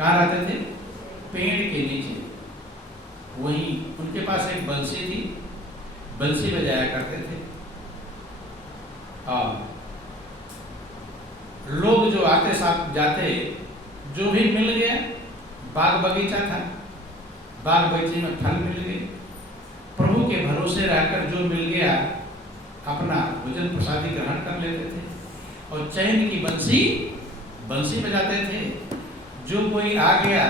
कहाँ रहते थे? पेड़ के नीचे। वहीं उनके पास एक बंसी थी, बंसी बजाया करते थे। और लोग जो आते साथ जाते, जो भी मिल गया, बाग बगीचा था, बाग बगीचे में फल मिल गए, प्रभु के भरोसे रहकर जो मिल गया अपना भोजन प्रसादी ग्रहण कर लेते थे। और चैन की बंसी बजाते थे। जो कोई आ गया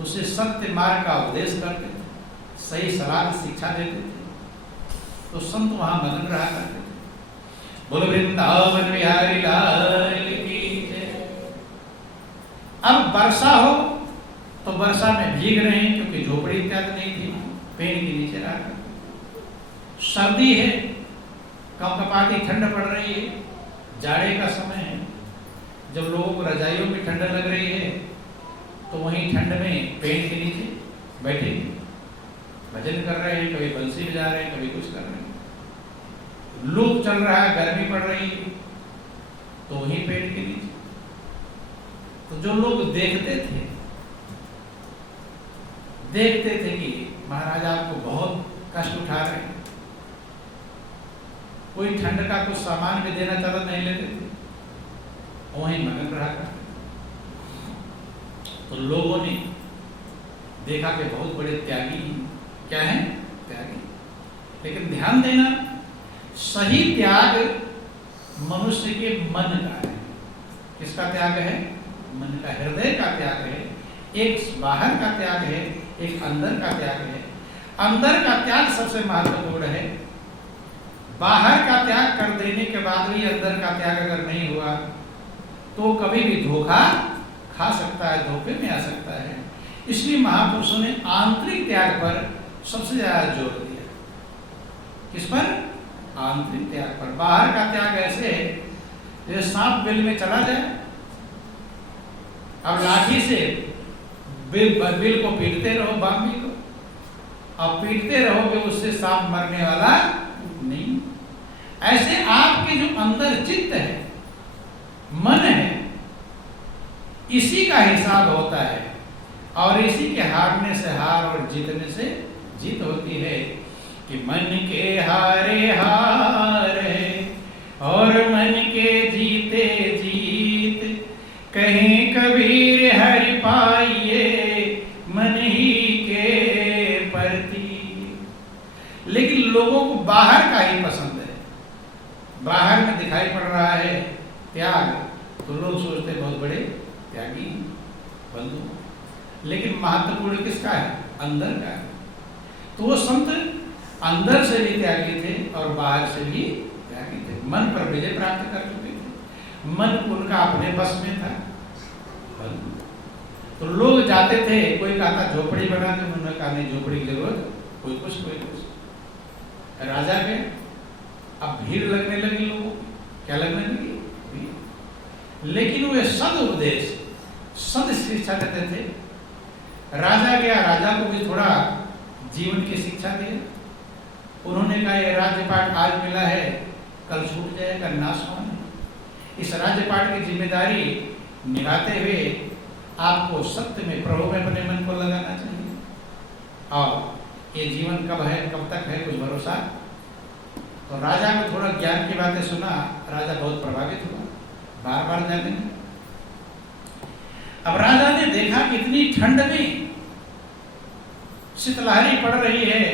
उसे सत्य मार्ग का उपदेश करते थे, सही सलाह शिक्षा देते थे। तो संत वहां मगन रहा करते थे। बोलो वृंदावन बिहारी लाल की जय। अब वर्षा हो तो वर्षा में भीग रहे हैं, क्योंकि झोपड़ी इत्यादि नहीं थी, पेड़ के नीचे रहा। सर्दी है, कपकपाती ठंड पड़ रही है, जाड़े का समय है, जब लोगों को रजाइयों में ठंड लग रही है, तो वहीं ठंड में पेड़ के नीचे बैठे भजन कर रहे हैं, कभी बंसी बजा रहे हैं, कभी कुछ कर रहे हैं। लू चल रहा है, गर्मी पड़ रही है, तो वहीं पेड़ के नीचे। तो जो लोग देखते थे कि महाराज आपको बहुत कष्ट उठा रहे हैं, कोई ठंड का कुछ सामान भी देना चाहता नहीं लेते थे, वहीं मगन रहा करते। तो लोगों ने देखा कि बहुत बड़े त्यागी क्या है, त्यागी। लेकिन ध्यान देना, सही त्याग मनुष्य के मन का है। किसका त्याग है? मन का, हृदय का त्याग है। एक बाहर का त्याग है, एक अंदर का त्याग है। अंदर का त्याग सबसे महत्वपूर्ण है। बाहर का त्याग कर देने के बाद भी अंदर का त्याग अगर नहीं हुआ तो कभी भी धोखा खा सकता है, धोखे में आ सकता है। इसलिए महापुरुषों ने आंतरिक त्याग पर सबसे ज्यादा जोर दिया। किस पर? आंतरिक त्याग पर। बाहर का त्याग ऐसे है जैसे सांप बिल में चला जाए, अब लाठी से बिल को पीटते रहो, बांबी को, अब पीटते रहोगे उससे सांप मरने वाला नहीं। ऐसे आपके जो अंदर चित्त है, मन है, इसी का हिसाब होता है, और इसी के हारने से हार और जीतने से जीत होती है। कि मन के हारे हार है और मन के जीते जीत, कहीं कबीर हरि पाइए मन ही के प्रति। लेकिन लोगों को बाहर का ही पसंद है, बाहर में दिखाई पड़ रहा है त्याग, तो लोग सोचते बहुत बड़े त्यागी बंधु। लेकिन महत्वपूर्ण किसका है? अंदर का है। तो वो संत अंदर से भी त्यागी थे और बाहर से भी त्यागी थे। मन पर विजय प्राप्त कर चुके थे, मन उनका अपने बस में था। तो लोग जाते थे, कोई कहता झोपड़ी बना दे, उन्होंने कहा नहीं, झोपड़ी की जरूरत, कोई कुछ। राजा के अब भीड़ लगने लगी, लोगों क्या लगने लगी? भीड़। लेकिन वे सद उपदेश, सद शिक्षा देते थे। राजा गया, राजा को भी थोड़ा जीवन की शिक्षा दी। उन्होंने कहा ये राज्यपाट आज मिला है, कल छूट जाएगा, नाश होने। इस राज्यपाट की जिम्मेदारी निभाते हुए आपको सत्य में, प्रभु में अपने मन को लगाना चाहिए। और ये जीवन कब है, कब तक है, कुछ भरोसा। तो राजा को थोड़ा ज्ञान की बातें सुना, राजा बहुत प्रभावित हुआ, बार बार जाने लगा। अब राजा ने देखा कि इतनी ठंड में शीतलहरी पड़ रही है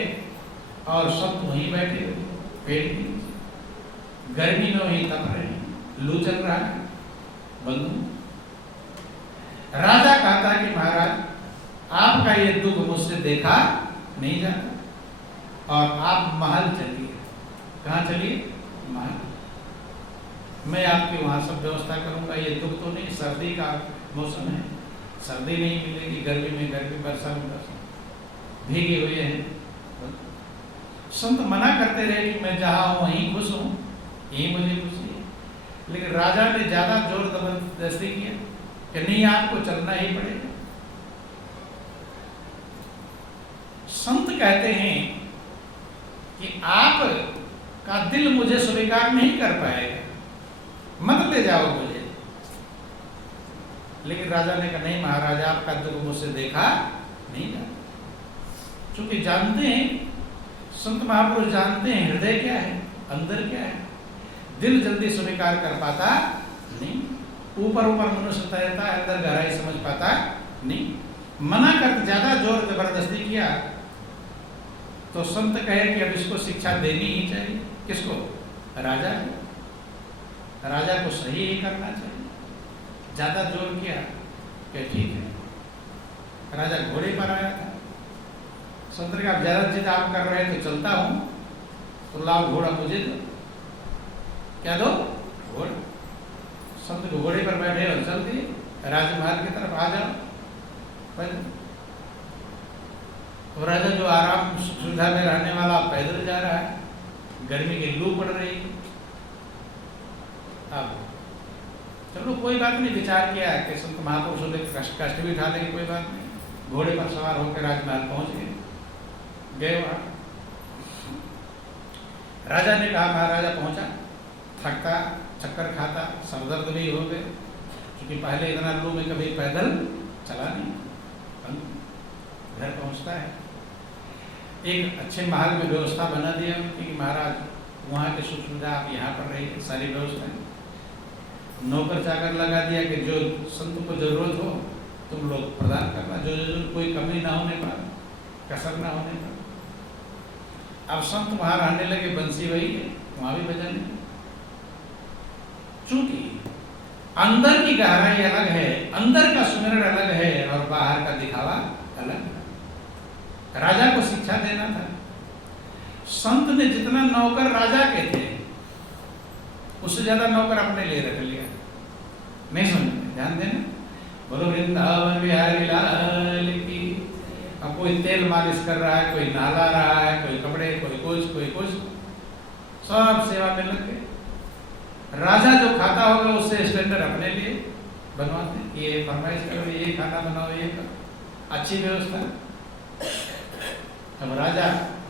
और सब वहीं बैठे हुए पेड़ के नीचे, गर्मी में वहीं तप रहे हैं, लू चल रहा है। बंधु, राजा कहता कि महाराज आपका ये दुख मुझसे देखा नहीं जाता और आप महल चलिए। कहाँ चलिए? महल। मैं आपकी वहां सब व्यवस्था करूंगा। ये दुख तो नहीं, सर्दी का मौसम है, सर्दी नहीं मिलेगी, गर्मी में गर्मी, वर्षा में वर्षा, भीगे हुए हैं। संत मना करते रहे कि मैं जहाँ हूँ वहीं खुश हूँ, यही मुझे खुशी है। लेकिन राजा ने ज्यादा जोर जबरदस्ती किया कि नहीं, आपको चलना ही पड़ेगा। संत कहते हैं कि आप का दिल मुझे स्वीकार नहीं कर पाएगा, मत ले जाओ मुझे। लेकिन राजा ने कहा नहीं महाराजा, आपका दुख मुझसे देखा नहीं जाता। चूंकि जानते हैं, संत महापुरुष जानते हैं हृदय क्या है, अंदर क्या है। दिल जल्दी स्वीकार कर पाता नहीं, ऊपर ऊपर मनुष्य तैरता है, अंदर गहराई समझ पाता नहीं। मना कर ज्यादा जोर जबरदस्ती किया तो संत कहे कि अब इसको शिक्षा देनी ही चाहिए। किसको? राजा को। राजा को सही ही करना चाहिए। ज्यादा जोर किया कि ठीक है। राजा घोड़े पर आया था। संत ने कहा ज्यादा जिद आप कर रहे हैं तो चलता हूं, तो लाओ घोड़ा मुझे दो। क्या दो? घोड़ा। संत घोड़े पर बैठे और चल दिए राजमहल की तरफ। आ जाओ। तो राजा जो आराम सुविधा में रहने वाला पैदल जा रहा है, गर्मी की लू पड़ रही है। अब चलो कोई बात नहीं, विचार किया कि संत महापुरुषों ने कष्ट भी उठा लेंगे, कोई बात नहीं। घोड़े पर सवार होकर राजमहल पहुंच गए वहां। राजा ने कहा, महाराजा पहुंचा, थकता, चक्कर खाता, सरदर्द भी हो गए, क्योंकि पहले इतना लू में कभी पैदल चला नहीं। घर पहुंचता है, एक अच्छे महल में व्यवस्था बना दिया उनकी कि महाराज वहाँ की सुख सुविधा आप यहाँ पर रहिए, सारी व्यवस्था। नौकर चाकर लगा दिया कि जो संत को जरूरत हो तुम लोग प्रदान करना, जो कोई कमी ना होने पर, कसर ना होने पर। अब संत वहाँ रहने लगे, बंसी वही है, वहाँ भी बजाने। चूंकि अंदर की गहराई अलग है, अंदर का सुमिरन अलग है और बाहर का दिखावा अलग है। राजा को शिक्षा देना था। संत ने जितना नौकर राजा के थे उससे ज्यादा नौकर अपने लिए रख लिया। नहीं समझ, ध्यान देना। बोलो वृंदावन बिहारी लाल की। अब कोई तेल मालिश कर रहा है, कोई नहला रहा है, कोई कपड़े, कोई कुछ, सब सेवा में लग गए। राजा जो खाता होगा उससे स्टैंडर्ड अपने लिए बनवाते, ये फरमाइश करो, ये खाना बनाओ, ये करो, अच्छी व्यवस्था। अब राजा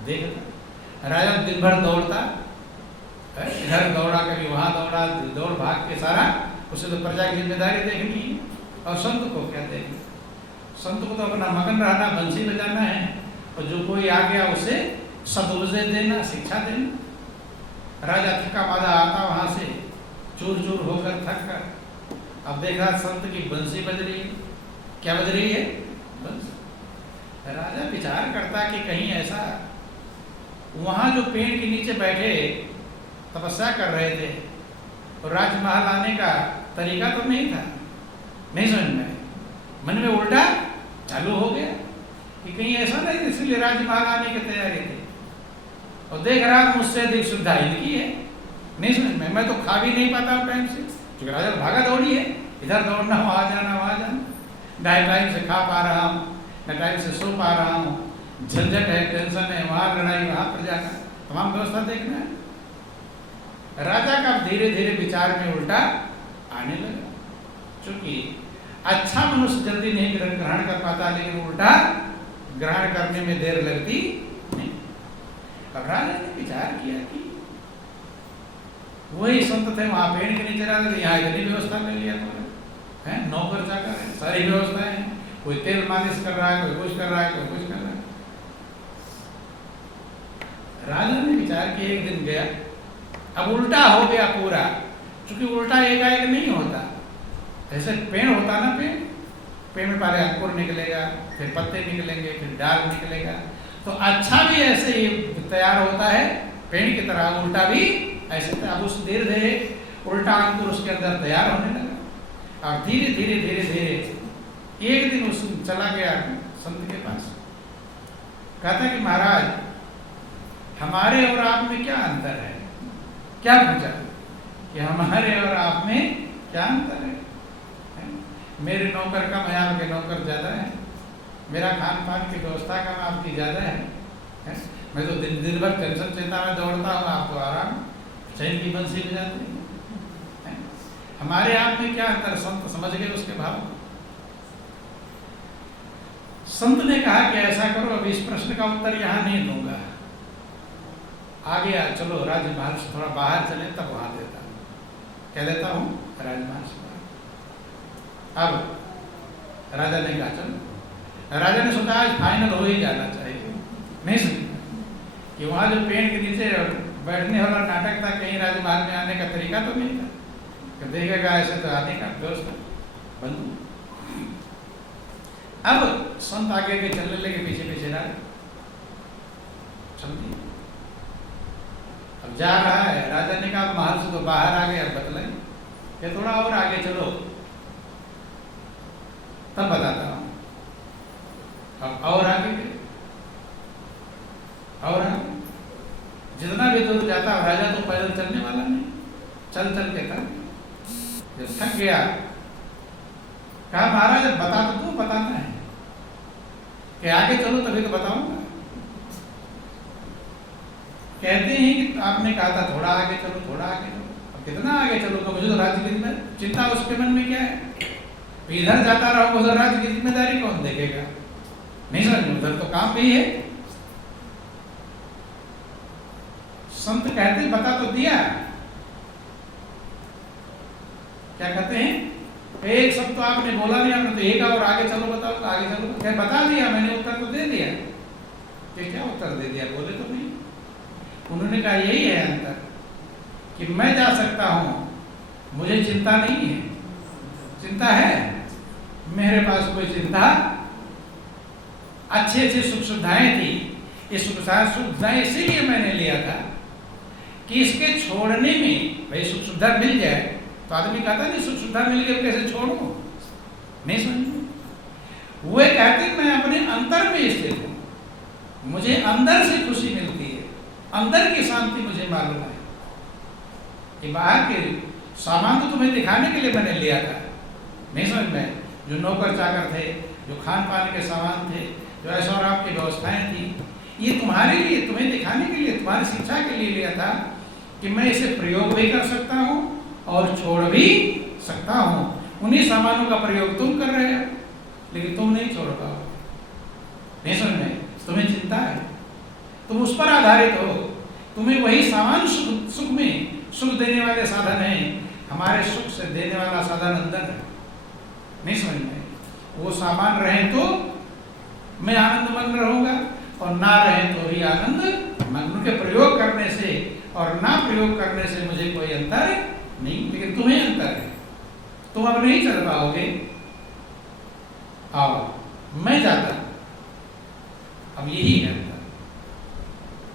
देखता, राजा दिन भर दौड़ता, इधर दौड़ा, कभी वहां दौड़ा, दौड़ भाग के सारा, उसे तो प्रजा की जिम्मेदारी देखनी है। और संत को क्या देखना? संत को तो अपना मगन रहना, बंसी बजाना है, और जो कोई आ गया उसे सदुपदेश देना, शिक्षा देना। राजा थका मादा आता वहां से चूर चूर होकर थक कर, अब देखा संत की बंसी बज रही है। क्या बज रही है? बंसी। राजा विचार करता कि कहीं ऐसा, वहां जो पेड़ के नीचे बैठे तपस्या कर रहे थे और राजमहल आने का तरीका तो नहीं था, नहीं समझ में, मन में उल्टा चालू हो गया कि कहीं ऐसा नहीं, इसलिए राजमहल आने की तैयारी थी। और देख रहा मुझसे अधिक सुविधा इनकी है, नहीं समझ में, मैं तो खा भी नहीं पाता हूँ टाइम से, क्योंकि राजा भागा दौड़ी है, इधर दौड़ना, वहां जाना, वहां जाना, ना टाइम से खा पा रहा हूँ, न टाइम से सो पा रहा हूँ, झंझट है, टेंशन है, वहां लड़ाई, वहां प्रजा का तमाम व्यवस्था देखना है। राजा का धीरे धीरे विचार में उल्टा आने लगा, क्योंकि अच्छा मनुष्य जल्दी नहीं ग्रहण कर पाता, लेकिन उल्टा ग्रहण करने में देर लगती नहीं। अब राजा ने विचार किया कि वही संत थे, वहां पेड़ के नीचे रहते थे, यहाँ इतनी व्यवस्था ले लिया तुमने, है नौकर चाकर है, सारी व्यवस्थाएं हैं, कोई तेल मालिश कर रहा है, कोई कुछ कर रहा है, कोई कुछ कर रहा है। राजा ने विचार किया, एक दिन गया, अब उल्टा हो गया पूरा, क्योंकि उल्टा एकाएक नहीं होता, ऐसे पेड़ होता ना, पेड़ में पहले अंकुर निकलेगा, फिर पत्ते निकलेंगे, फिर डाल निकलेगा, तो अच्छा भी ऐसे ही तैयार होता है पेड़ की तरह, उल्टा भी ऐसे। अब उस धीरे धीरे उल्टा अंकुर उसके अंदर तैयार होने लगा, और धीरे धीरे धीरे धीरे एक दिन उस चला गया संत के पास, कहता कि महाराज हमारे और आप में क्या अंतर है? क्या पूछा कि हमारे और आप में क्या अंतर है? मेरे नौकर कम है, आपके नौकर ज्यादा है, मेरा खान पान की व्यवस्था कम, आपकी ज्यादा है, मैं तो दिन भर टेंशन चिंता में दौड़ता हूँ, आप तो आराम चैन की बंसी बजाते हैं। हमारे आप में क्या अंतर? संत समझ गए उसके भाव। संत ने कहा कि ऐसा करो, अब इस प्रश्न का उत्तर यहाँ नहीं दूंगा, आगे चलो राजमहल से थोड़ा बाहर चले, तब वहां देता हूँ, कह देता हूँ राजमहल से बाहर। अब राजा ने कहा चलो। राजा ने सोचा आज फाइनल हो ही जाना चाहिए, नहीं समझ कि वहाँ जो पेड़ के नीचे बैठने वाला नाटक था, कहीं राजमहल में आने का तरीका तो नहीं था कि देखेगा ऐसे तो आने का व्यवस्था बंद। अब संत आगे के चलने लगे, पीछे पीछे राजा समझिए। अब जा रहा है, राजा ने कहा महल से तो बाहर आ गए, अब बतलाइए कि थोड़ा और आगे चलो, तब बताता हूं। अब और आगे गए, और आगे जितना भी दूर जाता, राजा तो पैदल चलने वाला नहीं, चल चल के था। जब थक गया, कहा महाराज बता तो तू, बताना है कि आगे चलो तभी तो बताऊंगा। कहते हैं कि आपने कहा था थोड़ा आगे चलो, थोड़ा आगे चलो। अब कितना आगे चलूंगा, मुझे तो राज्य की चिंता, उसके मन में क्या है? इधर जाता रहो, उधर राज्य की जिम्मेदारी कौन देखेगा? नहीं समझ, उधर तो काम भी है। संत कहते बता तो दिया, क्या कहते हैं, एक शब्द तो आपने बोला नहीं, आपने तो एक और आगे चलो बताओ, आगे चलो, क्या बता दिया मैंने, उत्तर तो दे दिया। कि क्या उत्तर दे दिया, बोले तो नहीं। उन्होंने कहा यही है अंतर कि मैं जा सकता हूं, मुझे चिंता नहीं है। चिंता है मेरे पास, कोई चिंता, अच्छे अच्छे सुख सुविधाएं थी। ये सुख सुविधाएं इसीलिए मैंने लिया था कि इसके छोड़ने में, भाई सुख सुविधा मिल जाए तो आदमी कहता नहीं सुख सुविधा मिल गई कैसे छोड़ूं, नहीं समझ। वो कहते मैं अपने अंतर में स्थित हूं, मुझे अंदर से खुशी मिलती है, अंदर की शांति मुझे मालूम है कि बाहर के सामान तो तुम्हें दिखाने के लिए मैंने लिया था, नहीं समझ में। जो नौकर चाकर थे, जो खान पान के सामान थे, जो ऐश्वर्य की व्यवस्थाएं थी, ये तुम्हारे लिए, तुम्हें दिखाने के लिए, तुम्हारी शिक्षा के लिए लिया था कि मैं इसे प्रयोग भी कर सकता हूँ और छोड़ भी सकता हूँ। उन्हीं सामानों का प्रयोग तुम कर रहे हो, लेकिन तुम नहीं छोड़ पाओ, नहीं समझ में। तुम्हें चिंता है, तुम उस पर आधारित हो, तुम्हें वही सामान सुख में सुख देने वाले साधन हैं, हमारे सुख से देने वाला साधन अंदर है, नहीं समझ में। वो सामान रहे तो मैं आनंद मन रहूंगा, और ना रहे तो भी आनंद मन। उनके प्रयोग करने से और ना प्रयोग करने से मुझे कोई अंतर नहीं, लेकिन तुम्हें अंतर है, तुम अब नहीं चल पाओगे। आओ मैं जाता, अब यही है अंतर।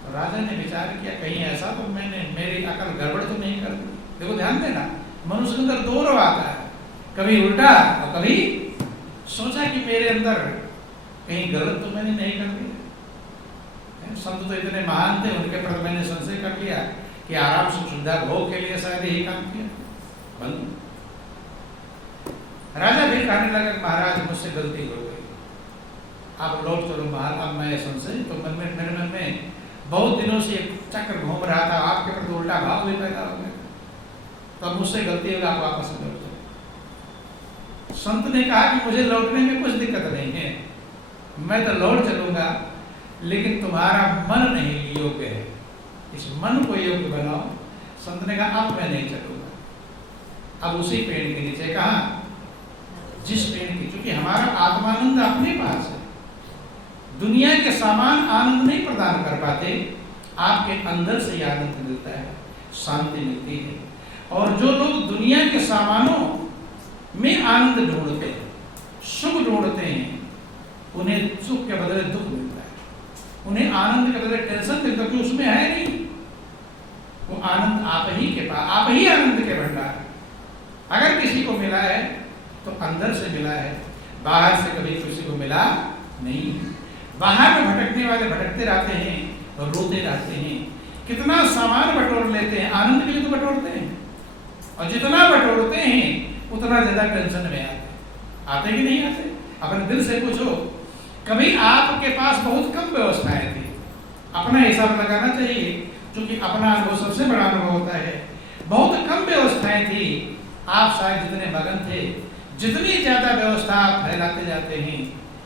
तो राजा ने विचार किया कहीं ऐसा तो मैंने, मेरी अकल गड़बड़ तो नहीं कर दी। देखो ध्यान देना, मनुष्य के अंदर दो रव आता है, कभी उल्टा और कभी सोचा कि मेरे अंदर कहीं गलत तो मैंने नहीं कर दिया। संत तो इतने महान थे, उनके प्रति मैंने संशय कर लिया कि आराम से सुविधा भोग के लिए शायद यही काम किया। बंद। राजा भी कहने लगा महाराज मुझसे गलती हो गई, आप लौट चलो महल। अब मैं संशय तो मन में, मेरे मन में बहुत दिनों से एक चक्र घूम रहा था, आपके प्रति उल्टा भाव भी पैदा हो गया, तो अब मुझसे गलती होगा, आप वापस लौट चलो। संत ने कहा कि मुझे लौटने में कुछ दिक्कत नहीं है, मैं तो लौट चलूंगा, लेकिन तुम्हारा मन नहीं योग्य है, इस मन को योग्य बनाओ। संत ने कहा अब मैं नहीं चलूंगा। अब उसी पेड़ के नीचे, कहा जिस पेड़ की, क्योंकि हमारा आत्मानंद अपने पास है, दुनिया के सामान आनंद नहीं प्रदान कर पाते, आपके अंदर से आनंद मिलता है, शांति मिलती है। और जो लोग दुनिया के सामानों में आनंद ढूंढते हैं, सुख ढूंढते हैं, उन्हें सुख के बदले दुख मिलता है, उन्हें आनंद के बदले टेंशन मिलता है, क्योंकि उसमें है नहीं। वो आनंद आप ही के पास, आप ही आनंद के भंडार। अगर किसी को मिला है तो अंदर से मिला है, बाहर से कभी किसी को मिला नहीं। बाहर में भटकने वाले भटकते रहते हैं और रोते रहते हैं, कितना सामान बटोर लेते हैं, आनंद के लिए तो बटोरते हैं, और जितना बटोरते हैं उतना ज्यादा टेंशन में आते कि नहीं आते? अपने दिल से पूछो, कभी आपके पास बहुत कम व्यवस्थाएं थी, अपना हिसाब लगाना चाहिए, क्योंकि अपना अनुभव सबसे बड़ा अनुभव होता है। बहुत कम व्यवस्थाएं थी, आप शायद जितने मगन थे, जितनी ज्यादा व्यवस्था आप फैलाते जाते हैं,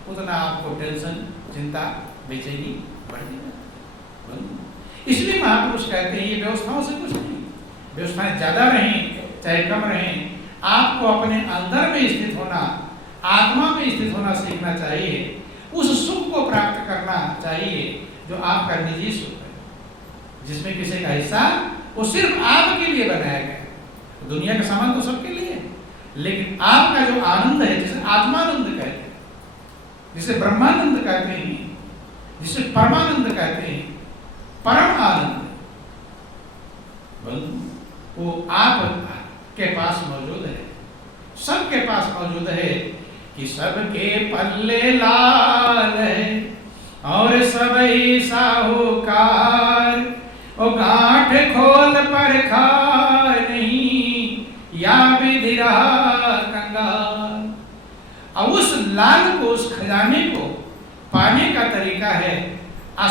उतना आपको टेंशन, चिंता, बेचैनी बढ़ती जाती। इसलिए महापुरुष कहते हैं ये व्यवस्थाओं से कुछ नहीं, व्यवस्थाएं ज्यादा रहें चाहे कम रहें, आपको अपने अंदर में स्थित होना, आत्मा में स्थित होना सीखना चाहिए। उस सुख को प्राप्त करना चाहिए जो आपका निजी सुख है, जिसमें किसी का हिस्सा वो सिर्फ आपके लिए बनाया गया है। दुनिया का सामान तो सबके लिए है, लेकिन आपका जो आनंद है, जिसे आत्मानंद कहते हैं, जिसे ब्रह्मानंद कहते हैं, जिसे परमानंद कहते हैं, परम आनंद, वो आपके पास मौजूद है, सबके पास मौजूद है। कि सबके पल्ले लाल है और सबई साहूकार, ओ गांठ खोल पर खा नहीं या विधि रहा कंगाल। अब उस लाल को, उस खजाने को पाने का तरीका है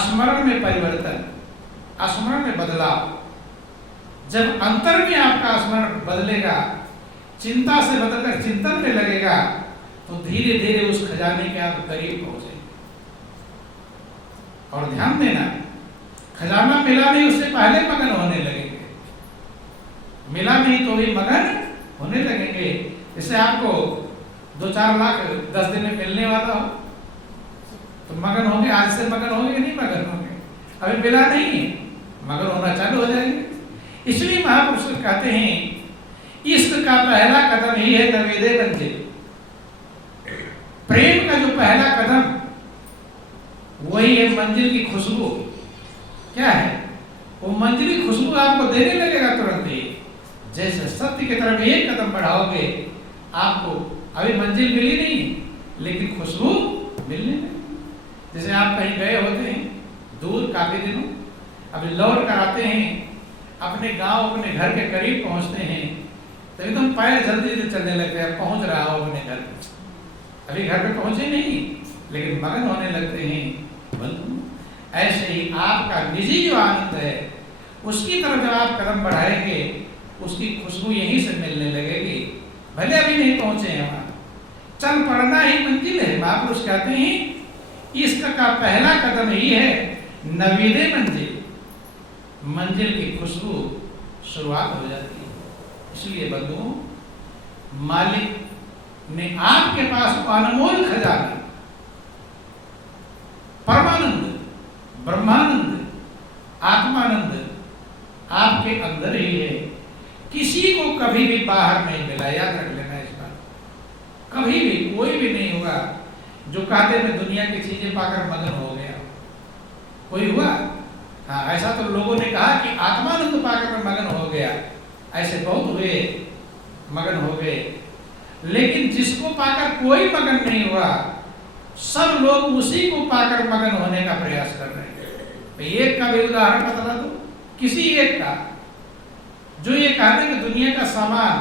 स्मरण में परिवर्तन, स्मरण में बदलाव। जब अंतर में आपका स्मरण बदलेगा, चिंता से बदलकर चिंतन में लगेगा, तो धीरे धीरे उस खजाने के आप करीब पहुंचेंगे। और ध्यान देना, खजाना मिला नहीं उससे पहले मगन होने लगेंगे, मिला नहीं तो भी मगन होने लगेंगे। जैसे आपको 2-4 लाख 10 दिन में मिलने वाला हो तो मगन होंगे, आज से मगन होंगे नहीं मगन होंगे, अभी मिला नहीं है, मगन होना चालू हो जाएंगे। इसलिए महापुरुष कहते हैं इश्क का पहला कदम ही है नवेदे मंजिल। प्रेम का जो पहला कदम वही है मंजिल की खुशबू। क्या है वो मंजिल की खुशबू? आपको देने लगेगा तुरंत ही। जैसे सत्य की तरफ एक कदम बढ़ाओगे, आपको अभी मंजिल मिली नहीं लेकिन खुशबू मिलने लगी। जैसे आप कहीं गए होते हैं दूर काफी दिनों, अभी लौट कर आते हैं, अपने गांव, अपने घर के करीब पहुंचते हैं तो एकदम पैर जल्दी से चलने लगते हैं, पहुंच रहा हो अपने घर। अभी घर पे पहुंचे नहीं लेकिन मगन होने लगते हैं। ऐसे ही आपका निजी जो आनंद है उसकी तरफ जब आप कदम बढ़ाएंगे, उसकी खुशबू यहीं से मिलने लगेगी। भले अभी नहीं पहुंचे हैं वहां, चल पड़ना ही मंजिल है। महापुरुष कहते हैं इश्क का पहला कदम ही है नवीदे मंजिल, मंजिल की खुशबू शुरुआत हो जाती है। इसलिए बंधुओं, मालिक ने आपके पास अनमोल खजाना, परमानंद, ब्रह्मानंद, आत्मानंद आपके अंदर ही है। किसी को कभी भी बाहर नहीं मिला, याद रख लेना इस बात। कभी भी कोई भी नहीं होगा जो कहते मैं दुनिया की चीजें पाकर मगन हो गया। कोई हुआ? हाँ, ऐसा तो लोगों ने कहा कि आत्मानंद पाकर मैं मगन हो गया, ऐसे बहुत हुए, मगन हो गए। लेकिन जिसको पाकर कोई मगन नहीं हुआ, सब लोग उसी को पाकर मगन होने का प्रयास कर रहे हैं। एक का भी उदाहरण बता दो, किसी एक का जो ये कहते कि दुनिया का सामान,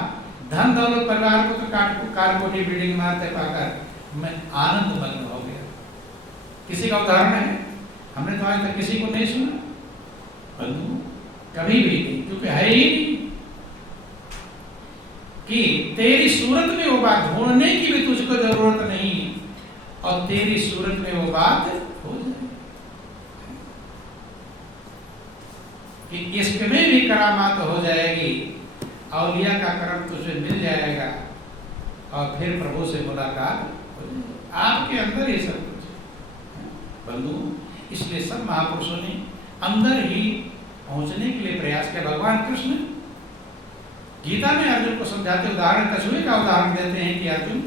धन दौलत, परिवार को तो कार-कोठी बिल्डिंग मारते पाकर मैं आनंद मग्न हो गया। किसी का उदाहरण है? हमने तो आज तक किसी को नहीं सुना, कभी भी नहीं, क्योंकि है ही नहीं कि तेरी सूरत में वो बात ढूंढने की भी तुझको जरूरत नहीं और तेरी सूरत में वो बात हो जाए। कि इश्क में भी करामात हो जाएगी, औलिया का करम तुझे मिल जाएगा और फिर प्रभु से मुलाकात हो जाएगी। आपके अंदर ही सब कुछ बंधु। इसलिए सब महापुरुषों ने अंदर ही पहुंचने के लिए प्रयास किया। भगवान कृष्ण गीता में अर्जुन को समझाते उदाहरण, कछुए का उदाहरण देते हैं कि अर्जुन,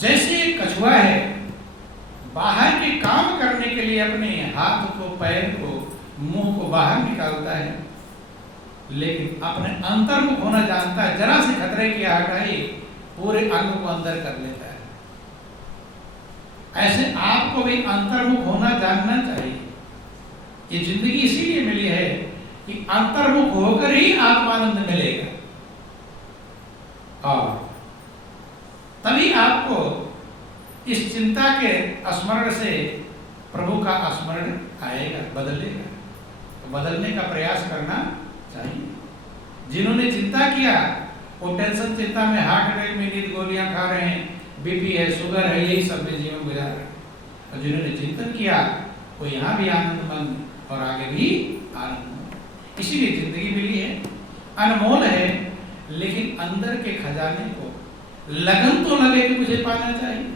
जैसे एक कछुआ है बाहर के काम करने के लिए अपने हाथ को, पैर को, मुंह को बाहर निकालता है, लेकिन अपने अंतर्मुख होना जानता है। जरा से खतरे की हटाई पूरे अंग को अंदर कर लेता है। ऐसे आपको भी अंतर्मुख होना जानना चाहिए। ये जिंदगी इसीलिए मिली है कि अंतर्मुख होकर ही आत्मानंद मिलेगा और तभी आपको इस चिंता के स्मरण से प्रभु का स्मरण आएगा, बदलेगा। तो बदलने का प्रयास करना चाहिए। जिन्होंने चिंता किया वो टेंशन चिंता में हार्ट अटैक में नींद गोलियां खा रहे हैं, बीपी है, शुगर है, यही सब में जीवन गुजार रहे हैं। और जिन्होंने चिंतन किया वो यहाँ भी आनंदमंद और आगे भी आनंदमंद। इसीलिए जिंदगी मिली है, अनमोल है। लेकिन अंदर के खजाने को लगन तो लगे कि मुझे पाना चाहिए,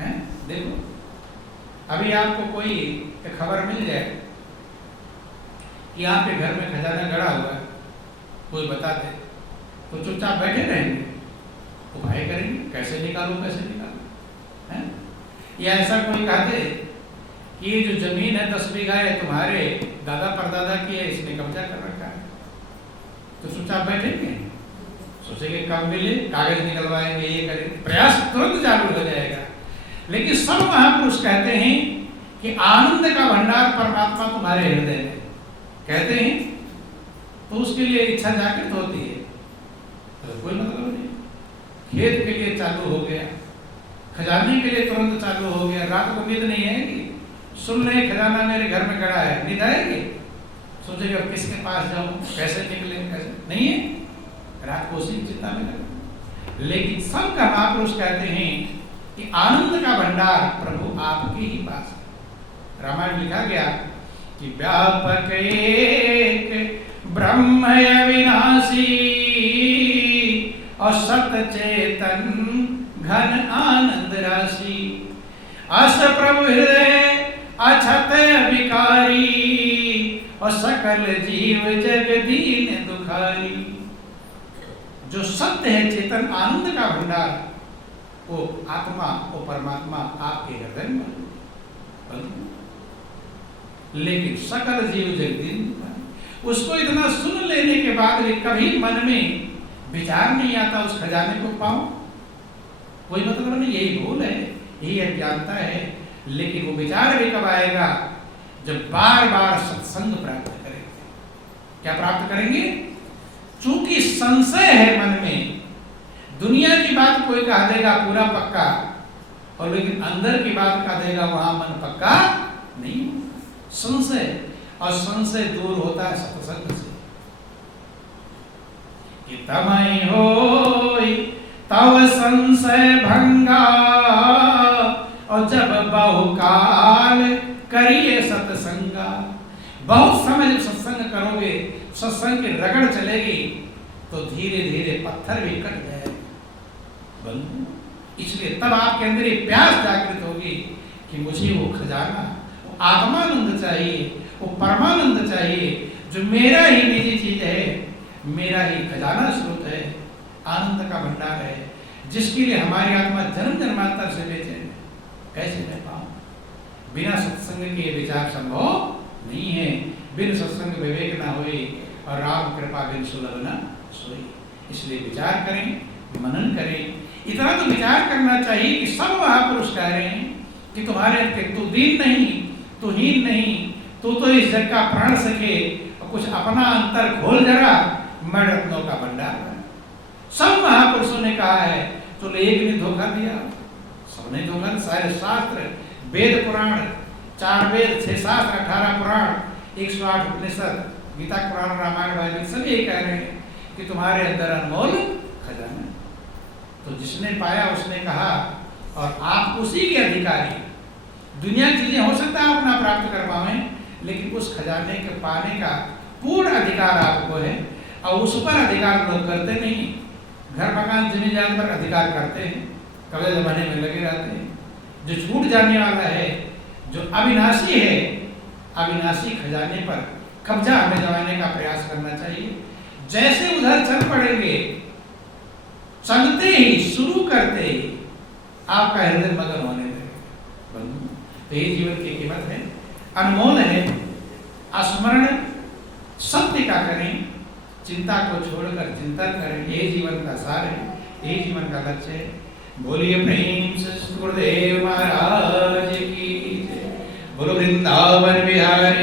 हैं? देखो, अभी आपको कोई खबर मिल जाए कि आपके घर में खजाना गड़ा हुआ है, कोई बता दे, तो चुपचाप बैठे रहेंगे, उपाय करेंगे कैसे निकालो कैसे निकालो, हैं? या ऐसा कोई कहा दे कि ये जो जमीन है 10 बीघा है, तुम्हारे दादा परदादा की है, इसने कब्जा कर रखा है, तो चुपचाप बैठेंगे, सोचेंगे कब मिले, कागज निकलवाएंगे, ये करेंगे, प्रयास तुरंत चालू हो जाएगा। लेकिन सब महापुरुष कहते हैं कि आनंद का भंडार परमात्मा तुम्हारे हृदय में, कहते हैं, तो उसके लिए इच्छा जागृत होती है, तो कोई मतलब नहीं। खेत के लिए चालू हो गया, खजाने के लिए तुरंत चालू हो गया, रात को नींद नहीं आएगी, सुन रहे खजाना मेरे घर में गड़ा है, नींद आएगी, सोचेगा किसके पास जाऊं, कैसे निकले, कैसे नहीं है, रात को उसी चिंता में लगे। लेकिन सबका महापुरुष कहते हैं कि आनंद का भंडार प्रभु आपके ही पास है। रामायण लिखा गया कि व्यापक एक ब्रह्म अविनाशी और सत चेतन घन आनंद राशि, अस प्रभु हृदय अछत विकारी और सकल जीव जग दीन दुखारी। जो सत्य है, चेतन आनंद का भंडार, वो आत्मा, वो परमात्मा आपके हृदय में, लेकिन सकल जीव जगदीन, उसको इतना सुन लेने के बाद भी कभी मन में विचार नहीं आता उस खजाने को पाऊं, कोई मतलब नहीं, यही भूल है, यही अज्ञानता है। लेकिन वो विचार भी कब आएगा, जब बार बार सत्संग प्राप्त करेंगे। क्या प्राप्त करेंगे? चूंकि संशय है मन में, दुनिया की बात कोई कह देगा पूरा पक्का, और लेकिन अंदर की बात कह देगा वहां मन पक्का नहीं होगा, संशय, और संशय दूर होता है सत्संग से। कि तमय होई तव संशय भंगा, और जब बहुकाल करिए सत्संगा। बहुत समय जब सत्संग करोगे, सत्संग की रगड़ चलेगी, तो धीरे धीरे पत्थर भी कट जाएगा बंधु। इसलिए तब आपके अंदर ये प्यास जागृत होगी कि मुझे वो खजाना, वो आत्मानंद चाहिए, वो परमानंद चाहिए, जो मेरा ही निजी चीज है, मेरा ही खजाना स्रोत है, आनंद का भंडार है, जिसके लिए हमारी आत्मा जन्म जन्मांतर से बेचैन है। कैसे मैं पाऊं? बिना सत्संग के विचार संभव नहीं है। बिन सत्संग विवेक ना होए, और राम कृपा बिन सुलभ न सोई। इसलिए विचार करें, मनन करें। इतना तो विचार करना चाहिए कि सब महापुरुष कह रहे हैं कि तुम्हारे तू दीन नहीं, तू हीन नहीं, तू तो इस जग का प्राण सके, और कुछ अपना अंतर खोल जरा, मैं रत्नों का भंडार बना। सब महापुरुषों ने कहा है, तो एक ने धोखा दिया, सबने धोखा। सारे शास्त्र, वेद पुराण, 4 वेद, 6 शास्त्र, 18 पुराण, 108 उपनिषद, गीता पुराण, रामायण, बाइबल, सभी ये कह रहे हैं कि तुम्हारे अंदर अनमोल खजाना। तो जिसने पाया उसने कहा, और आप उसी के अधिकारी। दुनिया की चीजें हो सकता है आप ना प्राप्त कर पाए, लेकिन उस खजाने के पाने का पूर्ण अधिकार आपको है, और उस पर अधिकार लोग करते नहीं। घर मकान जमीन जान पर अधिकार करते हैं, कब्जे जमाने में लगे रहते हैं। जो छूट जाने वाला है, जो अविनाशी है, अविनाशी खजाने पर कब्जा हमें जमाने का प्रयास करना चाहिए। जैसे उधर चल पड़ेंगे, चलते ही, शुरू करते ही आपका हृदय मगन होने लगेगा। तो ये जीवन की कीमत है, अनमोल है। स्मरण सत्य का करें, चिंता को छोड़कर चिंतन करें, ये जीवन का सार है, ये जीवन का लक्ष्य है। बोलिए प्रेम से गुरुदेव महाराज की जय। बोलो वृंदावन बिहारी।